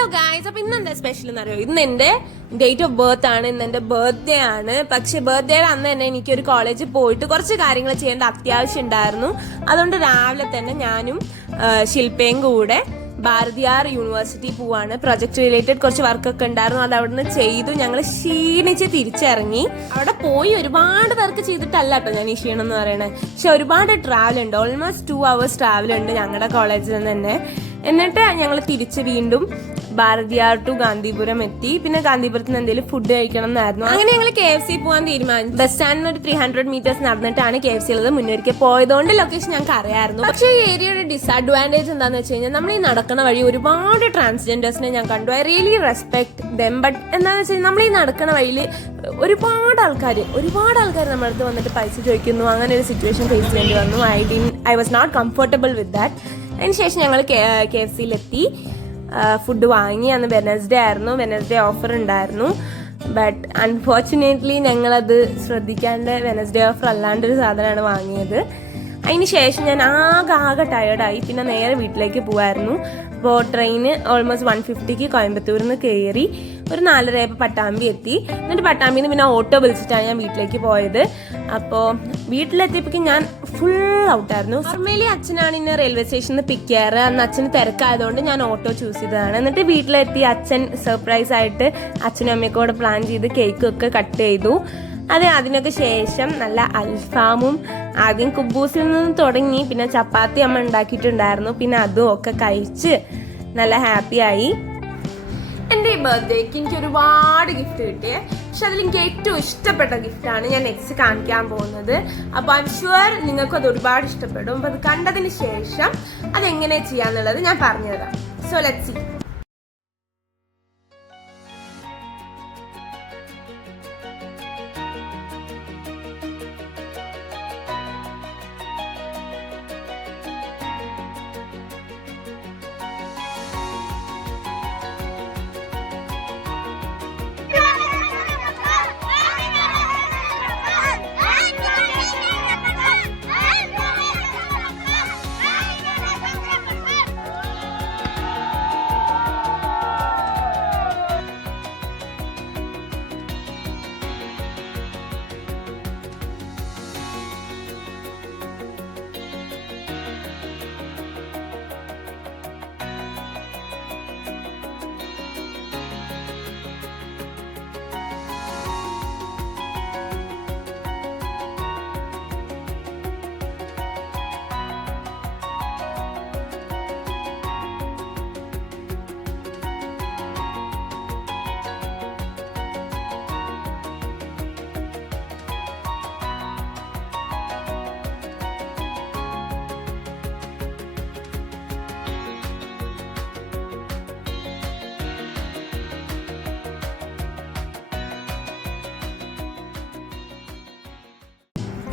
Hello guys, അപ്പൊ ഇന്ന് എന്താ സ്പെഷ്യൽ എന്നറിയോ? ഇന്ന് എന്റെ ഡേറ്റ് ഓഫ് ബർത്ത് ആണ്, ഇന്ന് എന്റെ ബർത്ത്ഡേ ആണ്. പക്ഷെ ബർത്ത്ഡേയുടെ അന്ന് തന്നെ എനിക്കൊരു കോളേജിൽ പോയിട്ട് കുറച്ച് കാര്യങ്ങൾ ചെയ്യേണ്ട അത്യാവശ്യം ഉണ്ടായിരുന്നു. അതുകൊണ്ട് രാവിലെ തന്നെ ഞാനും ശില്പയും കൂടെ ഭാരതിയാർ യൂണിവേഴ്സിറ്റി പോവാണ്. പ്രൊജക്ട് റിലേറ്റഡ് കുറച്ച് വർക്കൊക്കെ ഉണ്ടായിരുന്നു, അത് അവിടെ നിന്ന് ചെയ്തു. ഞങ്ങൾ ക്ഷീണിച്ച് തിരിച്ചിറങ്ങി. അവിടെ പോയി ഒരുപാട് വർക്ക് ചെയ്തിട്ടല്ല കേട്ടോ ഞാൻ ഈ ക്ഷീണം എന്ന് പറയണത്. പക്ഷെ ഒരുപാട് ട്രാവൽ ഉണ്ട്, ഓൾമോസ്റ്റ് 2 hours ട്രാവൽ ഉണ്ട് ഞങ്ങളുടെ കോളേജിൽ നിന്ന് തന്നെ. എന്നിട്ട് ഞങ്ങൾ തിരിച്ച് വീണ്ടും ഭാരതിയാർ ടു ഗാന്ധിപുരം എത്തി. പിന്നെ ഗാന്ധിപുരത്ത് നിന്ന് എന്തെങ്കിലും ഫുഡ് കഴിക്കണം എന്നായിരുന്നു. അങ്ങനെ ഞങ്ങൾ KFC പോകാൻ തീരുമാനിച്ചു. ബസ് സ്റ്റാൻഡിന് ഒരു 300 meters നടന്നിട്ടാണ് KFC ഉള്ളത്. മുന്നൊരിക്കൽ പോയതുകൊണ്ട് ലൊക്കേഷൻ ഞങ്ങൾക്ക് അറിയായിരുന്നു. പക്ഷേ ഈ ഏരിയയുടെ ഡിസഡ്വാൻറ്റേജ് എന്താന്ന് വെച്ച് കഴിഞ്ഞാൽ നമ്മൾ ഈ നടക്കുന്ന വഴി ഒരുപാട് ട്രാൻസ്ജെൻഡേഴ്സിനെ ഞാൻ കണ്ടു. I really respect dum. But എന്താണെന്ന് വെച്ചാൽ നമ്മൾ ഈ നടക്കുന്ന വഴിയിൽ ഒരുപാട് ആൾക്കാർ നമ്മുടെ അടുത്ത് വന്നിട്ട് പൈസ ചോദിക്കുന്നു. അങ്ങനെ ഒരു സിറ്റുവേഷൻ ഫേസ് ചെയ്യേണ്ടി വന്നു. I was not comfortable with that. അതിനുശേഷം ഞങ്ങൾ KFCയിലെത്തി. ഫുഡ് വാങ്ങി. അന്ന് വെനസ്ഡേ ആയിരുന്നു, വെനസ്ഡേ ഓഫർ ഉണ്ടായിരുന്നു. ബട്ട് അൺഫോർച്ചുനേറ്റ്ലി ഞങ്ങളത് ശ്രദ്ധിക്കാണ്ട് വെനസ്ഡേ ഓഫർ അല്ലാണ്ടൊരു സാധനമാണ് വാങ്ങിയത്. അതിന് ശേഷം ഞാൻ ആകെ ടയേർഡായി. പിന്നെ നേരെ വീട്ടിലേക്ക് പോവായിരുന്നു. അപ്പോൾ ട്രെയിന് ഓൾമോസ്റ്റ് 150 കോയമ്പത്തൂരിൽ നിന്ന് കയറി ഒരു 4:30 പട്ടാമ്പി എത്തി. എന്നിട്ട് പട്ടാമ്പിയിൽ നിന്ന് പിന്നെ ഓട്ടോ വിളിച്ചിട്ടാണ് ഞാൻ വീട്ടിലേക്ക് പോയത്. അപ്പോൾ വീട്ടിലെത്തിയപ്പോഴേക്കും ഞാൻ ഫുൾ ഔട്ടായിരുന്നു. നോർമലി അച്ഛനാണ് ഇന്ന് റെയിൽവേ സ്റ്റേഷനിൽ നിന്ന് പിക്ക് ചെയ്യാറ്. അന്ന് അച്ഛന് തിരക്കായതുകൊണ്ട് ഞാൻ ഓട്ടോ ചൂസ് ചെയ്തതാണ്. എന്നിട്ട് വീട്ടിലെത്തി അച്ഛൻ സർപ്രൈസ് ആയിട്ട് അച്ഛനും അമ്മയൊക്കെ കൂടെ പ്ലാൻ ചെയ്ത് കേക്കൊക്കെ കട്ട് ചെയ്തു. അതിനൊക്കെ ശേഷം നല്ല അൽഫാമും ആദ്യം കുബൂസിൽ നിന്ന് തുടങ്ങി. പിന്നെ ചപ്പാത്തി അമ്മ ഉണ്ടാക്കിയിട്ടുണ്ടായിരുന്നു. പിന്നെ അതും ഒക്കെ കഴിച്ച് നല്ല ഹാപ്പിയായി. എൻ്റെ ഈ ബർത്ത്ഡേക്ക് എനിക്ക് ഒരുപാട് ഗിഫ്റ്റ് കിട്ടിയേ. പക്ഷെ അതിൽ എനിക്ക് ഏറ്റവും ഇഷ്ടപ്പെട്ട ഗിഫ്റ്റാണ് ഞാൻ നെക്സ്റ്റ് കാണിക്കാൻ പോകുന്നത്. അപ്പോൾ ഐ എം ഷുവർ നിങ്ങൾക്കും അത് ഒരുപാട് ഇഷ്ടപ്പെടും. അപ്പോൾ അത് കണ്ടതിന് ശേഷം അതെങ്ങനെ ചെയ്യാന്നുള്ളത് ഞാൻ പറഞ്ഞുതരാം. So let's see.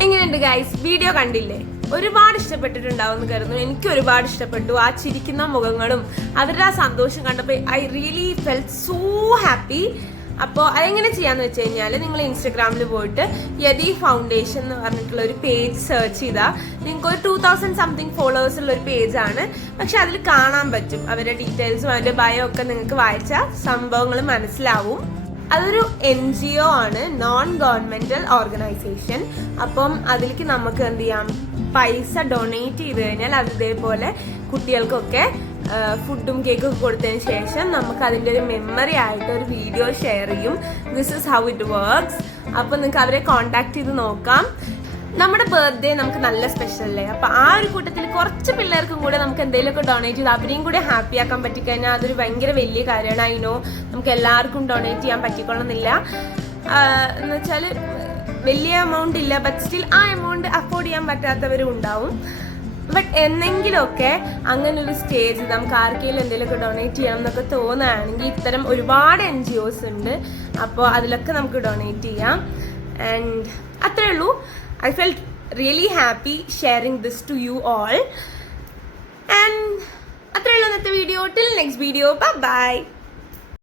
എങ്ങനെയുണ്ട് ഗൈസ്? വീഡിയോ കണ്ടില്ലേ? ഒരുപാട് ഇഷ്ടപ്പെട്ടിട്ടുണ്ടാവും എന്ന് കരുതുന്നു. എനിക്ക് ഒരുപാട് ഇഷ്ടപ്പെട്ടു. ആ ചിരിക്കുന്ന മുഖങ്ങളും അവരുടെ ആ സന്തോഷം കണ്ടപ്പോൾ I really felt so happy. അപ്പോൾ അതെങ്ങനെ ചെയ്യാന്ന് വെച്ച് കഴിഞ്ഞാൽ നിങ്ങൾ ഇൻസ്റ്റഗ്രാമിൽ പോയിട്ട് യതി ഫൗണ്ടേഷൻ എന്ന് പറഞ്ഞിട്ടുള്ള ഒരു പേജ് സെർച്ച് ചെയ്താൽ നിങ്ങൾക്ക് ഒരു 2000 സംതിങ് ഫോളോവേഴ്സ് ഉള്ള ഒരു പേജാണ്. പക്ഷെ അതിൽ കാണാൻ പറ്റും അവരുടെ ഡീറ്റെയിൽസും അവരുടെ ബയോ ഒക്കെ നിങ്ങൾക്ക് വായിച്ചാൽ സംഭവങ്ങൾ മനസ്സിലാവും. അതൊരു NGO ആണ്, നോൺ ഗവൺമെന്റൽ ഓർഗനൈസേഷൻ. അപ്പം അതിലേക്ക് നമുക്ക് എന്ത് ചെയ്യാം, പൈസ ഡൊണേറ്റ് ചെയ്ത് കഴിഞ്ഞാൽ അത് ഇതേപോലെ കുട്ടികൾക്കൊക്കെ ഫുഡും കേക്കും കൊടുത്തതിന് ശേഷം നമുക്ക് അതിൻ്റെ ഒരു മെമ്മറി ആയിട്ട് ഒരു വീഡിയോ ഷെയർ ചെയ്യും. This is how it works. അപ്പം നിങ്ങൾക്ക് അവരെ കോൺടാക്ട് ചെയ്ത് നോക്കാം. നമ്മുടെ ബർത്ത്ഡേ നമുക്ക് നല്ല സ്പെഷ്യൽ അല്ലേ? അപ്പം ആ ഒരു കൂട്ടത്തിൽ കുറച്ച് പിള്ളേർക്കും കൂടെ നമുക്ക് എന്തെങ്കിലുമൊക്കെ ഡൊണേറ്റ് ചെയ്ത് അവരെയും കൂടെ ഹാപ്പി ആക്കാൻ പറ്റിക്കഴിഞ്ഞാൽ അതൊരു ഭയങ്കര വലിയ കാര്യമാണ്. അതിനോ നമുക്ക് എല്ലാവർക്കും ഡൊണേറ്റ് ചെയ്യാൻ പറ്റിക്കൊള്ളുന്നില്ല. എന്ന് വെച്ചാൽ വലിയ എമൗണ്ട് ഇല്ല, ബട്ട് സ്റ്റിൽ ആ എമൗണ്ട് അഫോർഡ് ചെയ്യാൻ പറ്റാത്തവരും ഉണ്ടാവും. ബട്ട് എന്നെങ്കിലുമൊക്കെ അങ്ങനെ ഒരു സ്റ്റേജ് നമുക്ക് ആർക്കെങ്കിലും എന്തെങ്കിലുമൊക്കെ ഡൊണേറ്റ് ചെയ്യണം എന്നൊക്കെ തോന്നുകയാണെങ്കിൽ ഇത്തരം ഒരുപാട് NGOs ഉണ്ട്. അപ്പോൾ അതിലൊക്കെ നമുക്ക് ഡൊണേറ്റ് ചെയ്യാം. ആൻഡ് അത്രേ ഉള്ളൂ. I felt really happy sharing this to you all. And അത്രേ ഉള്ളൂ ഇന്നത്തെ video. Till next video. Bye bye.